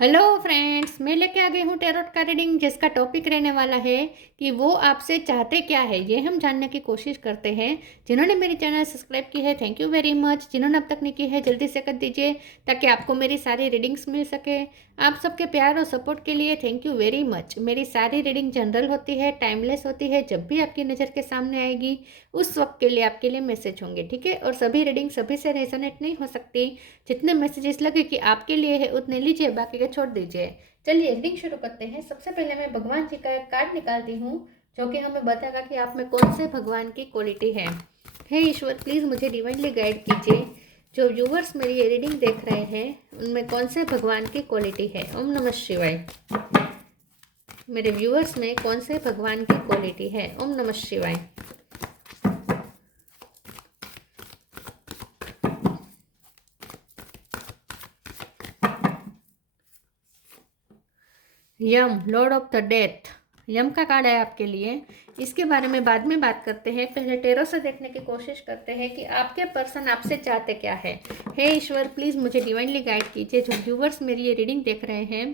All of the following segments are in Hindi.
हेलो फ्रेंड्स, मैं लेके आ गई हूँ टैरोट का रीडिंग, जिसका टॉपिक रहने वाला है कि वो आपसे चाहते क्या है, ये हम जानने की कोशिश करते हैं। जिन्होंने मेरी चैनल सब्सक्राइब की है, थैंक यू वेरी मच। जिन्होंने अब तक नहीं की है, जल्दी से कर दीजिए ताकि आपको मेरी सारी रीडिंग्स मिल सके। आप सबके प्यार और सपोर्ट के लिए थैंक यू वेरी मच। मेरी सारी रीडिंग जनरल होती है, टाइमलेस होती है। जब भी आपकी नज़र के सामने आएगी उस वक्त के लिए आपके लिए मैसेज होंगे, ठीक है। और सभी रीडिंग सभी से रेजोनेट नहीं हो सकती। जितने मैसेजेस लगे कि आपके लिए है उतने लीजिए, बाकी का छोड़ दीजिए। चलिए रीडिंग शुरू करते हैं। सबसे पहले मैं भगवान जी का एक कार्ड निकालती हूँ जो कि हमें बताएगा कि आप में कौन से भगवान की क्वालिटी है। हे ईश्वर, प्लीज़ मुझे डिवाइनली गाइड कीजिए। जो व्यूवर्स मेरी ये रीडिंग देख रहे हैं उनमें कौन से भगवान की क्वालिटी है। ओम नमः शिवाय। मेरे व्यूवर्स में कौन से भगवान की क्वालिटी है। ओम नमः शिवाय। यम, लॉर्ड ऑफ द डेथ, यम का कार्ड है आपके लिए। इसके बारे में बाद में बात करते हैं। पहले टेरो से देखने की कोशिश करते हैं कि आपके पर्सन आपसे चाहते क्या है। हे ईश्वर, प्लीज़ मुझे डिवाइनली गाइड कीजिए। जो व्यूवर्स मेरी ये रीडिंग देख रहे हैं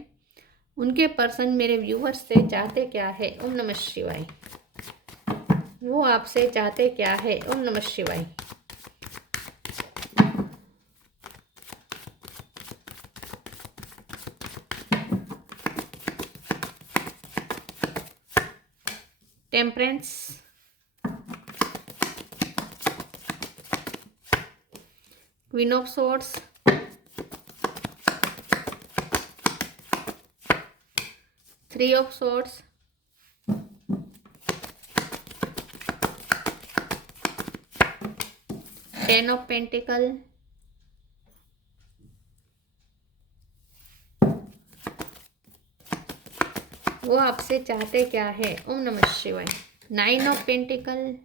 उनके पर्सन मेरे व्यूवर्स से चाहते क्या है। ओम नमः शिवाय। वो आपसे चाहते क्या है। ओम नमः शिवाय। Temperance, queen of swords, three of swords, ten of pentacle, वो आपसे चाहते क्या है। ओम नमः शिवाय। Nine of pentacle,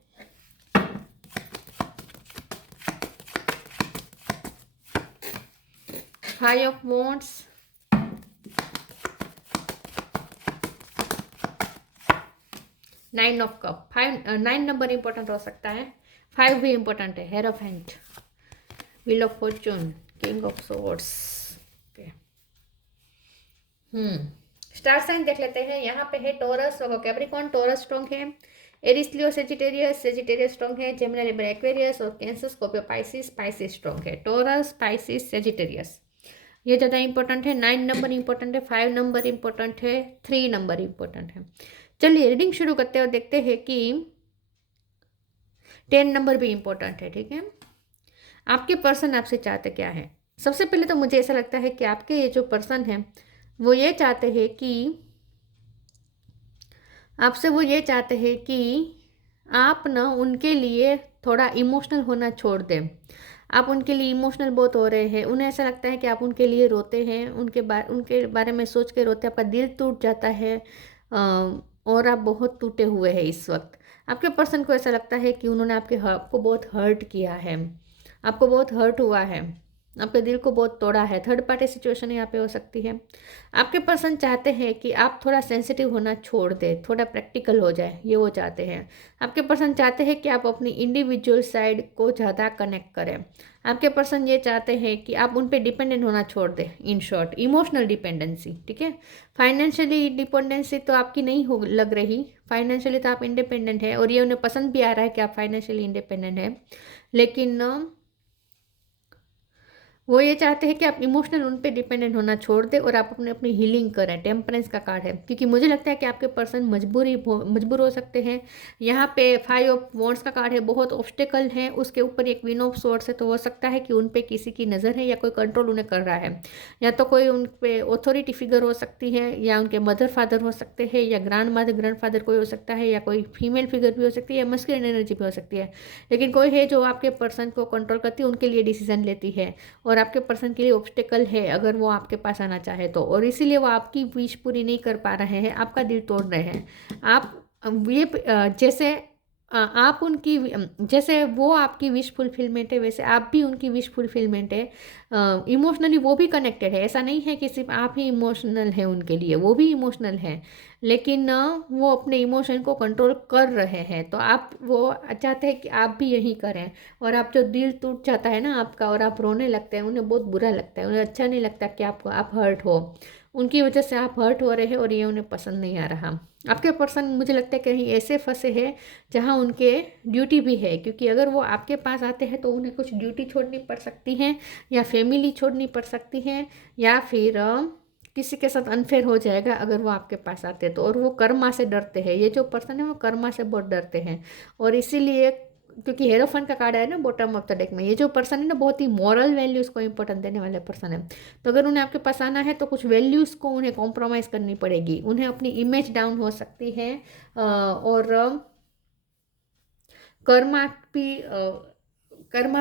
five of wands, nine of cup. Nine number important हो सकता है, फाइव भी इंपॉर्टेंट है। Hierophant, wheel of fortune, king of swords. Okay, star sign देख लेते हैं। यहाँ पे है टॉरस और कैप्रिकॉर्न। टॉरस स्ट्रॉन्ग है, Aries Leo Sagittarius, Sagittarius strong है, जेमिनी लिब्रा एक्वेरियस और cancer Scorpio Pisces, Pisces strong है। टॉरस, पाइसिस, सेजिटेरियस ये ज़्यादा इंपॉर्टेंट है। 9 नंबर इंपॉर्टेंट है, 5 नंबर इंपॉर्टेंट है, 3 नंबर इंपॉर्टेंट है। चलिए रीडिंग शुरू करते हैं और देखते हैं कि 10 नंबर भी इंपॉर्टेंट है, ठीक है। आपके पर्सन आपसे चाहते क्या है। सबसे पहले तो मुझे ऐसा लगता है कि आपके ये जो पर्सन है वो ये चाहते हैं कि आपसे वो ये चाहते हैं कि आप ना उनके लिए थोड़ा इमोशनल होना छोड़ दें। आप उनके लिए इमोशनल बहुत हो रहे हैं। उन्हें ऐसा लगता है कि आप उनके लिए रोते हैं, उनके बारे में सोच के रोते हैं, आपका दिल टूट जाता है। और आप बहुत टूटे हुए हैं इस वक्त। आपके पर्सन को ऐसा लगता है कि उन्होंने आपको बहुत हर्ट किया है, आपको बहुत हर्ट हुआ है, आपके दिल को बहुत तोड़ा है। थर्ड पार्टी सिचुएशन यहाँ पे हो सकती है। आपके पर्सन चाहते हैं कि आप थोड़ा सेंसिटिव होना छोड़ दें, थोड़ा प्रैक्टिकल हो जाए, ये वो चाहते हैं। आपके पर्सन चाहते हैं कि आप अपनी इंडिविजुअल साइड को ज़्यादा कनेक्ट करें। आपके पर्सन ये चाहते हैं कि आप उन पर डिपेंडेंट होना छोड़ दें। इन शॉर्ट, इमोशनल डिपेंडेंसी, ठीक है। फाइनेंशियली डिपेंडेंसी तो आपकी नहीं हो लग रही। फाइनेंशियली तो आप इंडिपेंडेंट है और ये उन्हें पसंद भी आ रहा है कि आप फाइनेंशियली इंडिपेंडेंट है। लेकिन वो ये चाहते हैं कि आप इमोशनल उन पे डिपेंडेंट होना छोड़ दें और आप अपने अपनी हीलिंग करें। टेम्परेंस का कार्ड है, क्योंकि मुझे लगता है कि आपके पर्सन मजबूर हो सकते हैं। यहाँ पे फाइव ऑफ वॉन्ड्स का कार्ड है, बहुत ऑब्स्टेकल है। उसके ऊपर एक क्वीन ऑफ स्वॉर्ड्स है, तो हो सकता है कि उन पे किसी की नज़र है या कोई कंट्रोल उन्हें कर रहा है। या तो कोई उन पे ऑथोरिटी फिगर हो सकती है, या उनके मदर फादर हो सकते हैं, या ग्रैंड फादर कोई हो सकता है, या कोई फीमेल फिगर भी हो सकती है, या मस्कुलिन एनर्जी भी हो सकती है। लेकिन कोई है जो आपके पर्सन को कंट्रोल करती है, उनके लिए डिसीजन लेती है और आपके पर्सन के लिए ऑब्स्टेकल है अगर वो आपके पास आना चाहे तो। और इसीलिए वो आपकी विश पूरी नहीं कर पा रहे हैं, आपका दिल तोड़ रहे हैं। आप ये जैसे आप उनकी जैसे वो आपकी विश फुलफिलमेंट है, वैसे आप भी उनकी विश फुलफिलमेंट है। इमोशनली वो भी कनेक्टेड है। ऐसा नहीं है कि सिर्फ आप ही इमोशनल है उनके लिए, वो भी इमोशनल है, लेकिन वो अपने इमोशन को कंट्रोल कर रहे हैं। तो आप वो चाहते हैं कि आप भी यही करें। और आप जो दिल टूट जाता है ना आपका और आप रोने लगते हैं, उन्हें बहुत बुरा लगता है, उन्हें अच्छा नहीं लगता कि आप हर्ट हो, उनकी वजह से आप हर्ट हो रहे हैं और ये उन्हें पसंद नहीं आ रहा। आपके पर्सन मुझे लगता है कहीं ऐसे फंसे हैं जहाँ उनके ड्यूटी भी है, क्योंकि अगर वो आपके पास आते हैं तो उन्हें कुछ ड्यूटी छोड़नी पड़ सकती है, या फैमिली छोड़नी पड़ सकती है, या फिर किसी के साथ अनफेयर हो जाएगा अगर वो आपके पास आते हैं तो। और वो कर्मा से डरते हैं, ये जो पर्सन है वो कर्मा से बहुत डरते हैं। और इसीलिए, क्योंकि हेरोफन का कार्ड है ना बॉटम ऑफ द डेक में, ये जो पर्सन है ना बहुत ही मॉरल वैल्यूज़ को इंपॉर्टेंट देने वाले पर्सन है। तो अगर उन्हें आपके पास आना है तो कुछ वैल्यूज़ को उन्हें कॉम्प्रोमाइज़ करनी पड़ेगी, उन्हें अपनी इमेज डाउन हो सकती है, और कर्मा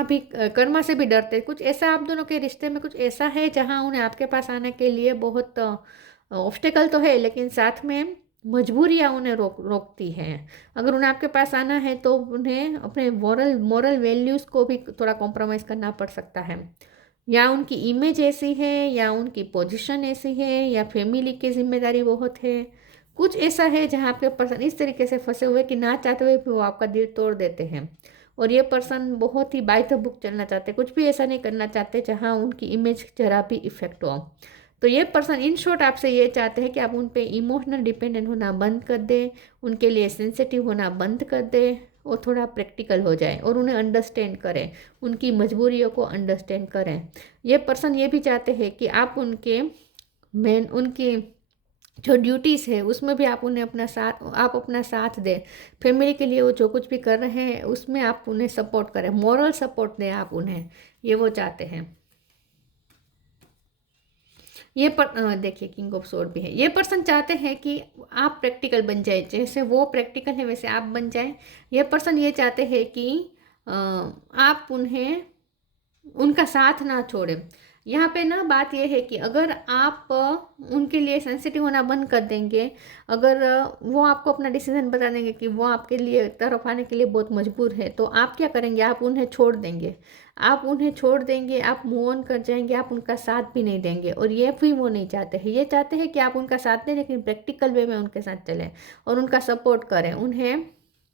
भी कर्मा से भी डरते हैं। कुछ ऐसा आप दोनों के रिश्ते में कुछ ऐसा है जहाँ उन्हें आपके पास आने के लिए बहुत ऑब्स्टेकल तो है, लेकिन साथ में मजबूरियाँ उन्हें रोकती हैं। अगर उन्हें आपके पास आना है तो उन्हें अपने मॉरल वैल्यूज़ को भी थोड़ा कॉम्प्रोमाइज़ करना पड़ सकता है, या उनकी इमेज ऐसी है, या उनकी पोजीशन ऐसी है, या फैमिली की जिम्मेदारी बहुत है। कुछ ऐसा है जहाँ आपके पर्सन इस तरीके से फंसे हुए कि ना चाहते हुए भी वो आपका दिल तोड़ देते हैं। और ये पर्सन बहुत ही बाय द बुक चलना चाहते, कुछ भी ऐसा नहीं करना चाहते जहाँ उनकी इमेज जरा भी इफेक्ट हो। तो ये पर्सन इन शॉर्ट आपसे ये चाहते हैं कि आप उन पे इमोशनल डिपेंडेंट होना बंद कर दें, उनके लिए सेंसिटिव होना बंद कर दें, और थोड़ा प्रैक्टिकल हो जाए और उन्हें अंडरस्टैंड करें, उनकी मजबूरियों को अंडरस्टैंड करें। ये पर्सन ये भी चाहते हैं कि आप उनकी जो ड्यूटीज़ है उसमें भी आप अपना साथ दें। फैमिली के लिए वो जो कुछ भी कर रहे हैं उसमें आप उन्हें सपोर्ट करें, मॉरल सपोर्ट दें आप उन्हें, ये वो चाहते हैं। देखिए किंग ऑफ सोर्ड भी है। ये पर्सन चाहते हैं कि आप प्रैक्टिकल बन जाए, जैसे वो प्रैक्टिकल है वैसे आप बन जाएं। ये पर्सन ये चाहते हैं कि आप उनका साथ ना छोड़ें। यहाँ पे ना बात यह है कि अगर आप उनके लिए सेंसिटिव होना बंद कर देंगे, अगर वो आपको अपना डिसीजन बता देंगे कि वो आपके लिए तरफ आने के लिए बहुत मजबूर है, तो आप क्या करेंगे? आप उन्हें छोड़ देंगे, आप मूव ऑन कर जाएंगे, आप उनका साथ भी नहीं देंगे। और ये भी वो नहीं चाहते हैं, ये चाहते हैं कि आप उनका साथ दें लेकिन प्रैक्टिकल वे में उनके साथ चलें और उनका सपोर्ट करें, उन्हें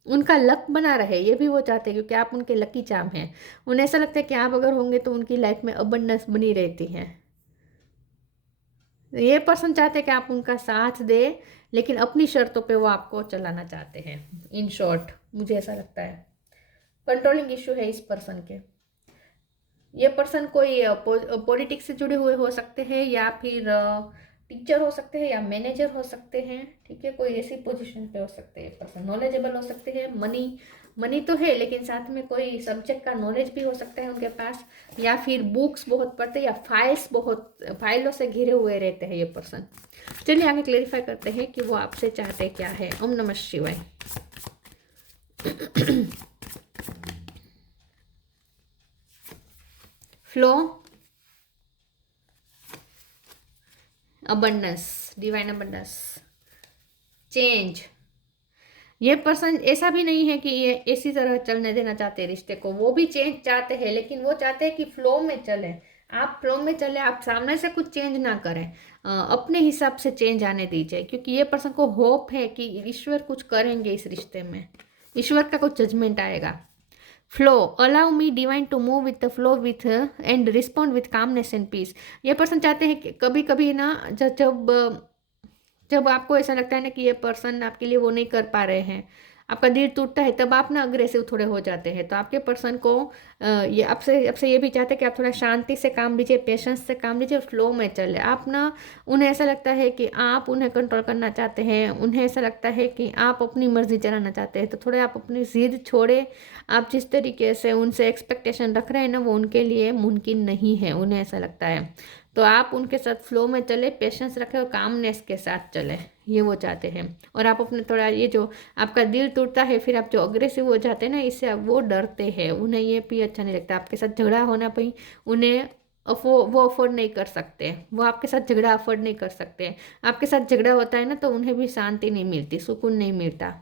उनका लक बना रहे, ये भी वो चाहते हैं, क्योंकि आप उनके लकी चार्म हैं। उन्हें ऐसा लगता है कि आप अगर होंगे तो उनकी लाइफ में अबंडेंस बनी रहती है। ये पर्सन चाहते हैं कि आप उनका साथ दें, लेकिन अपनी शर्तों पे वो आपको चलाना चाहते हैं। इन शॉर्ट मुझे ऐसा लगता है कंट्रोलिंग इशू है इस पर्सन के। ये पर्सन कोई पॉलिटिक्स से जुड़े हुए हो सकते हैं, या फिर टीचर हो सकते हैं, या मैनेजर हो सकते हैं, ठीक है, कोई ऐसी पोजीशन पे हो सकते हैं। पर्सन नॉलेजेबल हो सकते हैं, मनी तो है लेकिन साथ में कोई सब्जेक्ट का नॉलेज भी हो सकता है उनके पास, या फिर बुक्स बहुत पढ़ते हैं, या फाइलों से घिरे हुए रहते हैं ये पर्सन। चलिए आगे क्लेरिफाई करते हैं कि वो आपसे चाहते क्या है। ओम नमः शिवाय। Flow, abundance, divine abundance, change. ये पर्सन ऐसा भी नहीं है कि ये इसी तरह चलने देना चाहते हैं रिश्ते को, वो भी चेंज चाहते हैं, लेकिन वो चाहते हैं कि फ्लो में चले। आप फ्लो में चले, आप सामने से कुछ चेंज ना करें, अपने हिसाब से चेंज आने दीजिए, क्योंकि ये पर्सन को होप है कि ईश्वर कुछ करेंगे इस रिश्ते में, ईश्वर का कुछ जजमेंट आएगा। Flow, allow me divine to move with the flow with and respond with calmness and peace. ये पर्सन चाहते हैं कि कभी कभी ना जब आपको ऐसा लगता है ना कि ये पर्सन आपके लिए वो नहीं कर पा रहे हैं, आपका दिल टूटता है, तब आप ना अग्रेसिव थोड़े हो जाते हैं। तो आपके पर्सन को ये आपसे ये भी चाहते हैं कि आप थोड़ा शांति से काम लीजिए, पेशेंस से काम लीजिए और फ्लो में चले। आप ना उन्हें ऐसा लगता है कि आप उन्हें कंट्रोल करना चाहते हैं, उन्हें ऐसा लगता है कि आप अपनी मर्जी चलाना चाहते हैं। तो थोड़े आप अपनी जिद छोड़े। आप जिस तरीके से उनसे एक्सपेक्टेशन रख रहे हैं ना, वो उनके लिए मुमकिन नहीं है, उन्हें ऐसा लगता है। तो आप उनके साथ फ्लो में चले, पेशेंस रखें और कामनेस के साथ चले, ये वो चाहते हैं। और आप अपने थोड़ा ये जो आपका दिल टूटता है, फिर आप जो अग्रेसिव हो जाते हैं ना, इससे आप वो डरते हैं, उन्हें ये भी अच्छा नहीं लगता आपके साथ झगड़ा होना भी। उन्हें वो अफोर्ड नहीं कर सकते, वो आपके साथ झगड़ा अफोर्ड नहीं कर सकते। आपके साथ झगड़ा होता है ना तो उन्हें भी शांति नहीं मिलती, सुकून नहीं मिलता।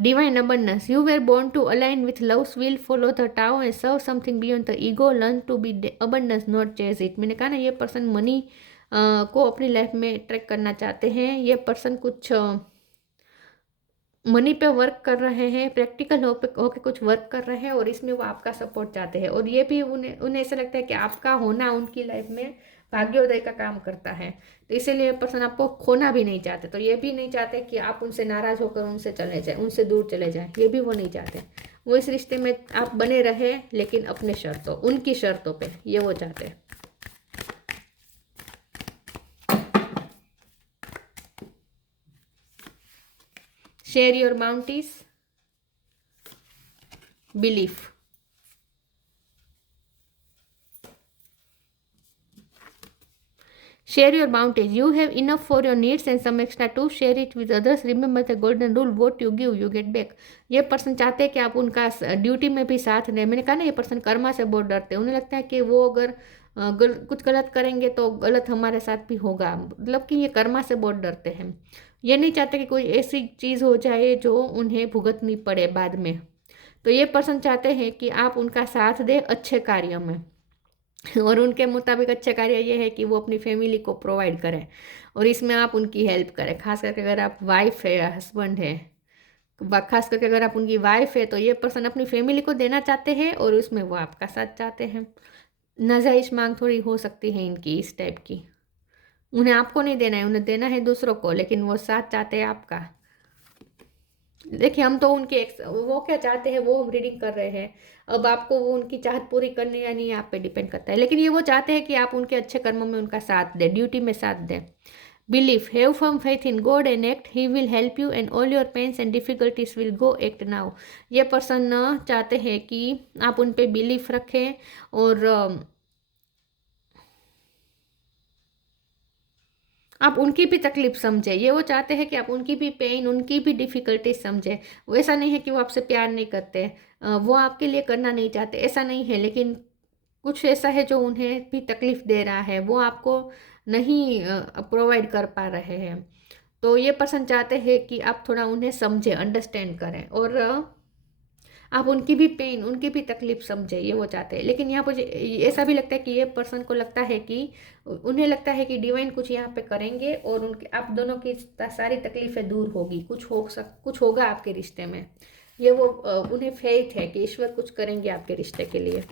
Divine abundance. You were born to align with love's will, follow the Tao and serve something beyond the ego. Learn to be abundance, not chase it. मैंने कहा ना, ये पर्सन मनी को अपनी लाइफ में ट्रैक करना चाहते हैं। ये पर्सन कुछ मनी पे वर्क कर रहे हैं, प्रैक्टिकल होके कुछ वर्क कर रहे हैं और इसमें वो आपका सपोर्ट चाहते हैं। और ये भी उन्हें ऐसा लगता है कि आपका होना उनकी लाइफ में भाग्योदय का काम करता है। तो इसीलिए पर्सन आपको खोना भी नहीं चाहते। तो ये भी नहीं चाहते कि आप उनसे नाराज़ होकर उनसे चले जाएं, उनसे दूर चले जाएं, ये भी वो नहीं चाहते। वो इस रिश्ते में आप बने रहे, लेकिन अपने शर्तों, उनकी शर्तों पे, ये वो चाहते हैं। Share your bounties, belief. Share your bounties. You have enough for your needs and some extra too. Share it with others. Remember the golden rule: what you give, you get back. ये पर्सन चाहते हैं कि आप उनका ड्यूटी में भी साथ दें। मैंने कहा ना, ये पर्सन कर्मा से बहुत डरते हैं। उन्हें लगता है कि वो अगर कुछ गलत करेंगे तो गलत हमारे साथ भी होगा। मतलब कि ये कर्मा से बहुत डरते हैं। ये नहीं चाहते कि कोई ऐसी चीज़ हो जाए जो उन्हें भुगतनी पड़े बाद में। तो ये पर्सन चाहते हैं कि आप उनका साथ दें अच्छे कार्यों में। और उनके मुताबिक अच्छे कार्य ये है कि वो अपनी फैमिली को प्रोवाइड करें और इसमें आप उनकी हेल्प करें। खास करके अगर आप वाइफ है या हस्बैंड है, खास करके अगर आप उनकी वाइफ है, तो ये पर्सन अपनी फैमिली को देना चाहते हैं और उसमें वो आपका साथ चाहते हैं। नाजायज़ मांग थोड़ी हो सकती है इनकी इस टाइप की। उन्हें आपको नहीं देना है, उन्हें देना है दूसरों को, लेकिन वो साथ चाहते हैं आपका। देखिए, हम तो उनके वो क्या चाहते हैं वो हम रीडिंग कर रहे हैं। अब आपको वो उनकी चाहत पूरी करनी या नहीं आप पे डिपेंड करता है, लेकिन ये वो चाहते हैं कि आप उनके अच्छे कर्मों में उनका साथ दें, ड्यूटी में साथ दें। Belief, have firm faith in God and act, he will help you and all your pains and difficulties will go, act now. ये पर्सन चाहते हैं कि आप उन पर बिलीफ रखें और आप उनकी भी तकलीफ समझें। ये वो चाहते हैं कि आप उनकी भी पेन, उनकी भी डिफ़िकल्टीज समझें। वो ऐसा नहीं है कि वो आपसे प्यार नहीं करते, वो आपके लिए करना नहीं चाहते, ऐसा नहीं है। लेकिन कुछ ऐसा है जो उन्हें भी तकलीफ़ दे रहा है, वो आपको नहीं प्रोवाइड कर पा रहे हैं। तो ये पर्सन चाहते हैं कि आप थोड़ा उन्हें समझें, अंडरस्टैंड करें और आप उनकी भी पेन, उनकी भी तकलीफ समझे, ये वो चाहते हैं। लेकिन यहाँ पर ऐसा भी लगता है कि ये पर्सन को लगता है कि उन्हें लगता है कि डिवाइन कुछ यहाँ पे करेंगे और उनके आप दोनों की सारी तकलीफ़ें दूर होगी, कुछ होगा आपके रिश्ते में। ये वो उन्हें फेथ है कि ईश्वर कुछ करेंगे आपके रिश्ते के लिए।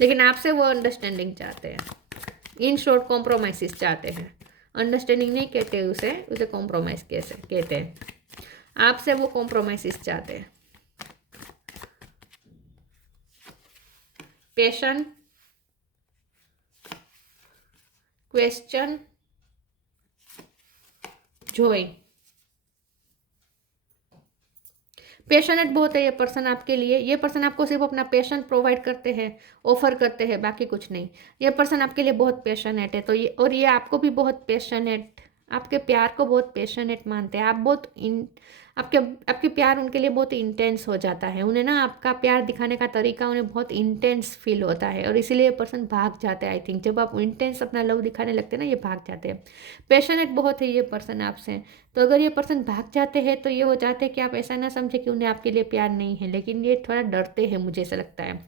लेकिन आपसे वो अंडरस्टैंडिंग चाहते हैं, इन शॉर्ट कॉम्प्रोमाइज़ चाहते हैं। अंडरस्टैंडिंग नहीं कहते उसे कॉम्प्रोमाइज़ कैसे कहते हैं। आपसे वो कॉम्प्रोमाइज़ चाहते हैं। Passion, question, Joy. पैशनेट बहुत है ये पर्सन आपके लिए। ये पर्सन आपको सिर्फ अपना पैशन प्रोवाइड करते हैं, ऑफर करते हैं, बाकी कुछ नहीं। ये पर्सन आपके लिए बहुत पैशनेट है। तो ये आपको भी बहुत पैशनेट, आपके प्यार को बहुत पैशनेट मानते हैं। आप बहुत आपके प्यार उनके लिए बहुत इंटेंस हो जाता है। उन्हें ना आपका प्यार दिखाने का तरीका उन्हें बहुत इंटेंस फील होता है और इसीलिए ये पर्सन भाग जाते हैं। आई थिंक जब आप इंटेंस अपना लव दिखाने लगते हैं ना, ये भाग जाते हैं। पैशनेट बहुत है ये पर्सन आपसे। तो अगर ये पर्सन भाग जाते हैं तो ये हो जाते हैं कि आप ऐसा ना समझे कि उन्हें आपके लिए प्यार नहीं है, लेकिन ये थोड़ा डरते हैं, मुझे ऐसा लगता है।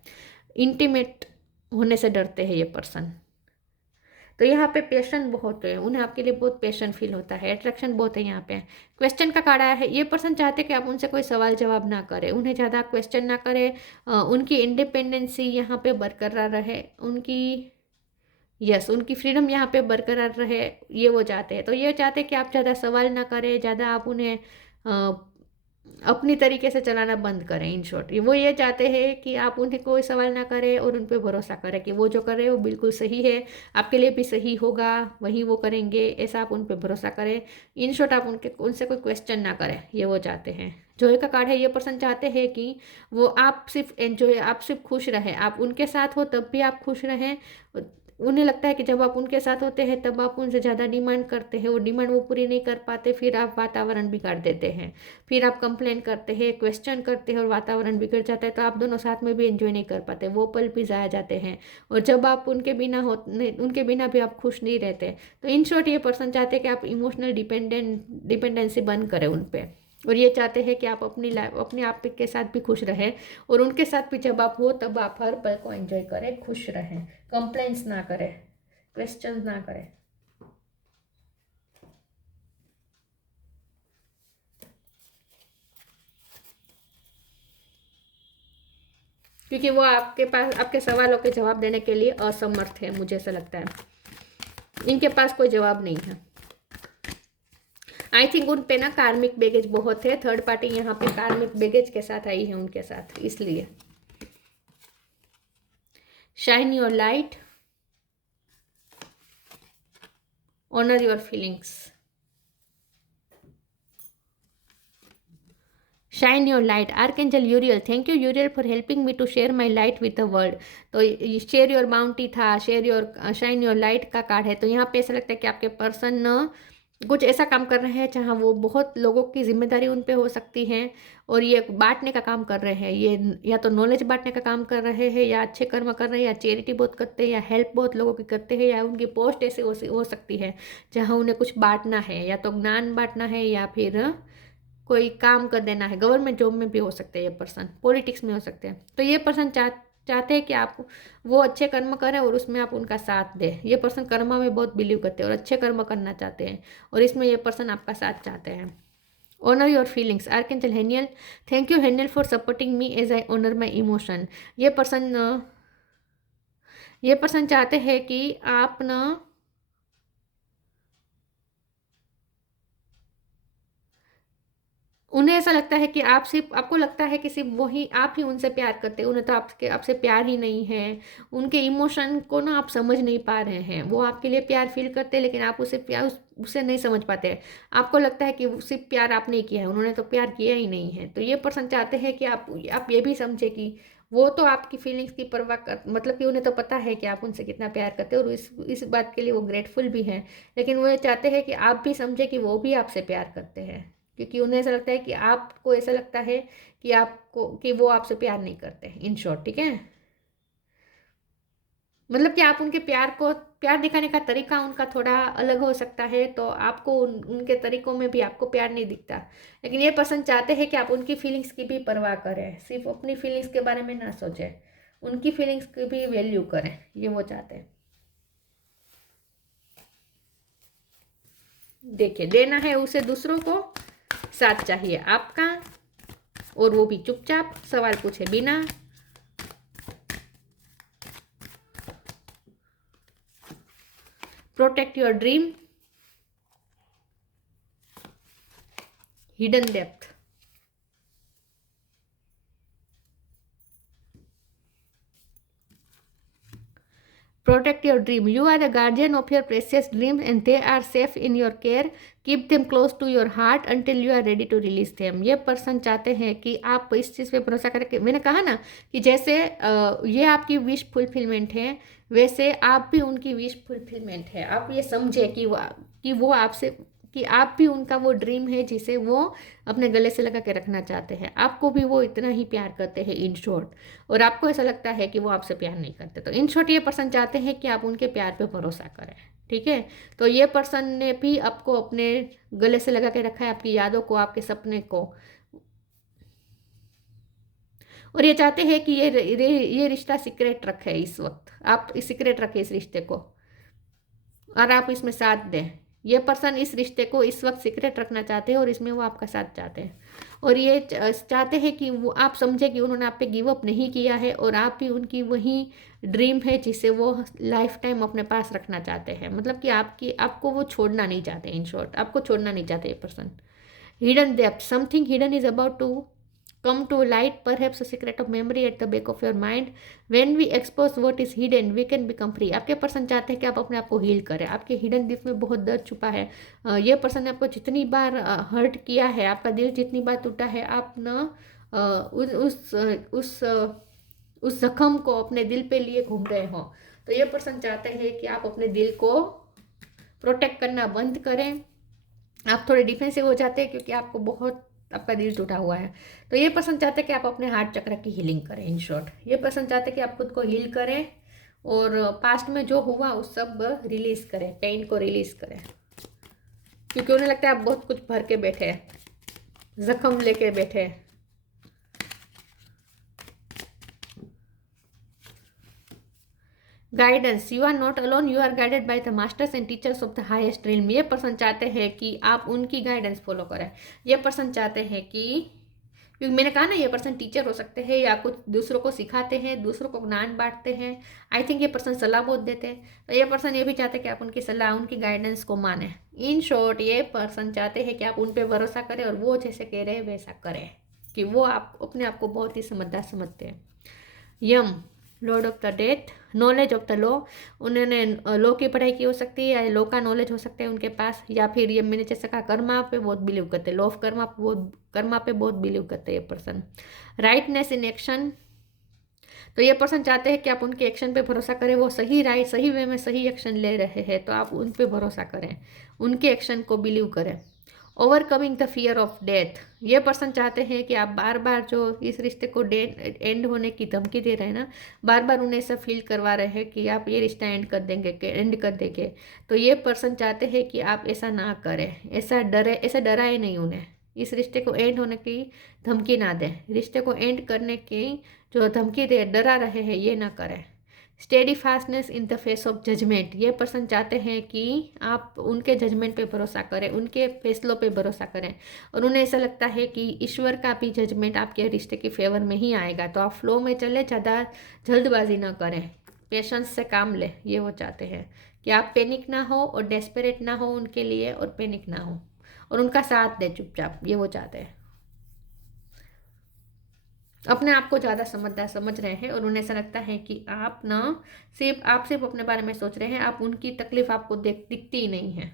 इंटीमेट होने से डरते हैं ये पर्सन। तो यहाँ पे पैशन बहुत है, उन्हें आपके लिए बहुत पैशन फील होता है, अट्रैक्शन बहुत है यहाँ पे। क्वेश्चन का कार्ड आया है। ये पर्सन चाहते हैं कि आप उनसे कोई सवाल जवाब ना करें, उन्हें ज़्यादा क्वेश्चन ना करें, उनकी इंडिपेंडेंसी यहाँ पे बरकरार रहे, उनकी फ्रीडम यहाँ पे बरकरार रहे, ये वो चाहते हैं। तो ये चाहते हैं कि आप ज़्यादा सवाल ना करें, ज़्यादा आप उन्हें अपनी तरीके से चलाना बंद करें। इन शॉर्ट वो ये चाहते हैं कि आप उन्हें कोई सवाल ना करें और उन पर भरोसा करें कि वो जो कर रहे हैं वो बिल्कुल सही है, आपके लिए भी सही होगा, वही वो करेंगे, ऐसा आप उन पर भरोसा करें। इन शॉर्ट आप उनसे कोई क्वेश्चन ना करें, ये वो चाहते हैं। जॉय का कार्ड है। ये पर्सन चाहते हैं कि वो आप सिर्फ एंजॉय, आप सिर्फ खुश रहें, आप उनके साथ हो तब भी आप खुश रहें। उन्हें लगता है कि जब आप उनके साथ होते हैं तब आप उनसे ज़्यादा डिमांड करते हैं, वो डिमांड वो पूरी नहीं कर पाते, फिर आप वातावरण बिगाड़ देते हैं, फिर आप कंप्लेन करते हैं, क्वेश्चन करते हैं और वातावरण बिगड़ जाता है। तो आप दोनों साथ में भी एंजॉय नहीं कर पाते, वो पल भी ज़ाया जाते हैं। और जब आप उनके बिना भी आप खुश नहीं रहते। तो इन शॉर्ट ये पर्सन चाहते हैं कि आप इमोशनल डिपेंडेंसी बंद करें उन पर। और ये चाहते हैं कि आप अपनी लाइफ अपने आप के साथ भी खुश रहें, और उनके साथ भी जब आप हो तब आप हर पल को एंजॉय करें, खुश रहें, कंप्लेंट्स ना करें, क्वेश्चंस ना करें। क्योंकि वो आपके पास आपके सवालों के जवाब देने के लिए असमर्थ है, मुझे ऐसा लगता है इनके पास कोई जवाब नहीं है। आई थिंक उन पे ना कार्मिक बैगेज बहुत है, थर्ड पार्टी यहाँ पे कार्मिक बैगेज के साथ आई है उनके साथ, इसलिए shine your light, honour your feelings, shine your light. Archangel Uriel, thank you Uriel for helping me to share my light with the world. तो शेयर योर बाउंटी था, share your shine your light का कार्ड है। तो यहाँ पे ऐसा लगता है कि आपके पर्सन कुछ ऐसा काम कर रहे हैं जहाँ वो बहुत लोगों की जिम्मेदारी उन पे हो सकती है, और ये बांटने का काम कर रहे हैं। ये या तो नॉलेज बांटने का काम कर रहे हैं, या अच्छे कर्म कर रहे हैं, या चैरिटी बहुत करते हैं, या हेल्प बहुत लोगों की करते हैं, या उनकी पोस्ट ऐसे हो सकती है जहाँ उन्हें कुछ बांटना है, या तो ज्ञान बांटना है, या फिर कोई काम कर देना है। गवर्नमेंट जॉब में भी हो सकते हैं ये पर्सन, पॉलिटिक्स में हो सकते हैं। तो ये पर्सन चाहते हैं कि आप वो अच्छे कर्म करें और उसमें आप उनका साथ दें। ये पर्सन कर्म में बहुत बिलीव करते हैं और अच्छे कर्म करना चाहते हैं, और इसमें ये पर्सन आपका साथ चाहते हैं। Honour your feelings, archangel Haniel, thank you Haniel for supporting me as I honour my emotion. ये पर्सन चाहते हैं कि आप ना उन्हें ऐसा लगता है कि आप सिर्फ आपको लगता है कि सिर्फ वही आप ही उनसे प्यार करते हैं, उन्हें तो आपसे प्यार ही नहीं है। उनके इमोशन को ना आप समझ नहीं पा रहे हैं। वो आपके लिए प्यार फील करते हैं, लेकिन आप उसे नहीं समझ पाते। आपको लगता है कि सिर्फ प्यार आपने किया है, उन्होंने तो प्यार किया ही नहीं है। तो ये पर्सन चाहते हैं कि आप ये भी समझे कि वो तो आपकी फीलिंग्स की परवाह कर, मतलब कि उन्हें तो पता है कि आप उनसे कितना प्यार करते हैं, और इस बात के लिए वो ग्रेटफुल भी हैं। लेकिन वो ये चाहते हैं कि आप भी समझे कि वो भी आपसे प्यार करते हैं, क्योंकि उन्हें ऐसा लगता है कि आपको ऐसा लगता है कि वो आपसे प्यार नहीं करते, इन शॉर्ट। ठीक है, मतलब कि आप उनके प्यार दिखाने का तरीका उनका थोड़ा अलग हो सकता है, तो आपको उनके तरीकों में भी आपको प्यार नहीं दिखता। लेकिन ये पर्सन चाहते हैं कि आप उनकी फीलिंग्स की भी परवाह करें, सिर्फ अपनी फीलिंग्स के बारे में ना सोचें, उनकी फीलिंग्स की भी वैल्यू करें, ये वो चाहते हैं। देखिए, देना है उसे दूसरों को, साथ चाहिए आपका, और वो भी चुपचाप, सवाल पूछे बिना। Protect your dream, hidden depth, protect your dream. You are the guardian of your precious dreams and they are safe in your care. Keep them close to your heart until you are ready to release them. ये पर्सन चाहते हैं कि आप इस चीज़ पे भरोसा करें कि मैंने कहा ना कि जैसे ये आपकी विश फुलफिलमेंट है, वैसे आप भी उनकी विश फुलफिलमेंट है। आप ये समझे कि वो आपसे कि आप भी उनका वो ड्रीम है जिसे वो अपने गले से लगा के रखना चाहते हैं। आपको भी वो इतना ही प्यार करते हैं, इन शॉर्ट। और आपको ऐसा लगता है कि वो आपसे प्यार नहीं करते। तो इन शॉर्ट ये पर्सन चाहते हैं कि आप उनके प्यार पे भरोसा करें। ठीक है, तो ये पर्सन ने भी आपको अपने गले से लगा के रखा है, आपकी यादों को, आपके सपने को, और ये चाहते हैं कि ये रिश्ता सीक्रेट रखे। इस वक्त आप सीक्रेट रखें इस रिश्ते को, और आप इसमें साथ दें। ये पर्सन इस रिश्ते को इस वक्त सीक्रेट रखना चाहते हैं, और इसमें वो आपका साथ चाहते हैं। और ये चाहते हैं कि वो आप समझे कि उन्होंने आप पे गिव अप नहीं किया है, और आप भी उनकी वही ड्रीम है जिसे वो लाइफ टाइम अपने पास रखना चाहते हैं। मतलब कि आपको वो छोड़ना नहीं चाहते, इन शॉर्ट आपको छोड़ना नहीं चाहते ये person. Hidden depth, something hidden is about to come to light, perhaps a secret of memory at the back of your mind. When we expose what is hidden, we can become free. आपके पर्सन चाहते हैं कि आप अपने आप को हील करें। आपके हिडन दिल में बहुत दर्द छुपा है। ये पर्सन ने आपको जितनी बार हर्ट किया है, आपका दिल जितनी बार टूटा है, आप ना उस जख्म को अपने दिल पे लिए घूम रहे हो। तो ये पर्सन चाहते हैं कि आप अपने दिल को प्रोटेक्ट करना बंद करें। आप थोड़े डिफेंसिव हो जाते हैं क्योंकि आपका दिल टूटा हुआ है। तो ये पर्सन चाहते हैं कि आप अपने हार्ट चक्र की हीलिंग करें। इन शॉर्ट ये पर्सन चाहते हैं कि आप खुद को हील करें, और पास्ट में जो हुआ उस सब रिलीज करें, पेन को रिलीज करें, क्योंकि उन्हें लगता है आप बहुत कुछ भर के बैठे हैं। जख्म लेके बैठे हैं। Guidance, you are not alone, you are guided by the masters and teachers of the highest realm. ये पर्सन चाहते हैं कि आप उनकी गाइडेंस फॉलो करें। ये पर्सन चाहते हैं कि, क्योंकि मैंने कहा ना ये पर्सन टीचर हो सकते हैं या कुछ दूसरों को सिखाते हैं, दूसरों को ज्ञान बांटते हैं। आई थिंक ये पर्सन सलाह बहुत देते हैं, तो ये पर्सन ये भी चाहते हैं कि आप उनकी सलाह, उनकी गाइडेंस को माने। इन शॉर्ट ये पर्सन चाहते हैं कि आप उन पर भरोसा करें और वो जैसे कह रहे हैं वैसा करें, कि वो आप अपने आप को बहुत ही समझदार समझते हैं। Yama, lord of the death, knowledge of the law, उन्होंने लॉ की पढ़ाई की हो सकती है या लॉ का नॉलेज हो सकता है उनके पास, या फिर ये मैंने जैसे कहा कर्मा पे बहुत बिलीव करते हैं, लॉ ऑफ कर्मा पे बहुत बिलीव करते हैं ये पर्सन। राइटनेस इन एक्शन, तो ये पर्सन चाहते हैं कि आप उनके एक्शन पे भरोसा करें, वो सही वे में सही एक्शन ले रहे हैं, तो आप उन पे भरोसा करें, उनके एक्शन को बिलीव करें। Overcoming the fear of death, ये पर्सन चाहते हैं कि आप बार बार जो इस रिश्ते को एंड होने की धमकी दे रहे हैं ना, बार बार उन्हें ऐसा फील करवा रहे हैं कि आप ये रिश्ता एंड कर देंगे, तो ये पर्सन चाहते हैं कि आप ऐसा ना करें, ऐसा डराए नहीं उन्हें, इस रिश्ते को एंड होने की धमकी ना दें, रिश्ते को एंड करने की जो धमकी दे डरा रहे हैं ये ना करें। Steadfastness in the face of judgement, ये पर्सन चाहते हैं कि आप उनके जजमेंट पे भरोसा करें, उनके फैसलों पे भरोसा करें, और उन्हें ऐसा लगता है कि ईश्वर का भी जजमेंट आपके रिश्ते के फेवर में ही आएगा, तो आप फ्लो में चले, ज़्यादा जल्दबाजी ना करें, पेशेंस से काम लें। ये वो चाहते हैं कि आप पैनिक ना हो और डेस्परेट ना हो उनके लिए, और पैनिक ना हो, और उनका साथ दें चुपचाप, ये वो चाहते हैं। अपने आप को ज़्यादा समझदार समझ रहे हैं और उन्हें ऐसा लगता है कि आप सिर्फ अपने बारे में सोच रहे हैं, आप उनकी तकलीफ आपको दिखती ही नहीं है।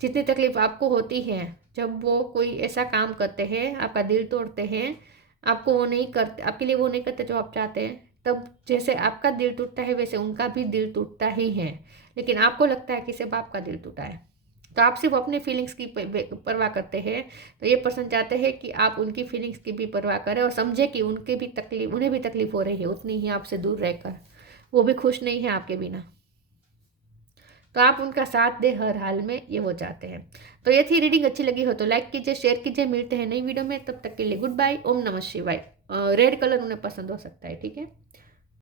जितनी तकलीफ आपको होती है जब वो कोई ऐसा काम करते हैं, आपका दिल तोड़ते हैं, आपको वो नहीं करते, आपके लिए वो नहीं करते जो आप चाहते हैं, तब जैसे आपका दिल टूटता है वैसे उनका भी दिल टूटता ही है, लेकिन आपको लगता है कि सिर्फ आपका दिल टूटा है, तो आप सिर्फ अपने फीलिंग्स की परवाह करते हैं। तो ये पर्सन चाहते हैं कि आप उनकी फीलिंग्स की भी परवाह करें और समझे कि उन्हें भी तकलीफ हो रही है उतनी ही आपसे दूर रहकर, वो भी खुश नहीं है आपके बिना, तो आप उनका साथ दे हर हाल में, ये वो चाहते हैं। तो ये थी रीडिंग, अच्छी लगी हो तो लाइक कीजिए, शेयर कीजिए, मिलते हैं नई वीडियो में, तब तक के लिए गुड बाय, ओम नमः शिवाय। रेड कलर उन्हें पसंद हो सकता है, ठीक है।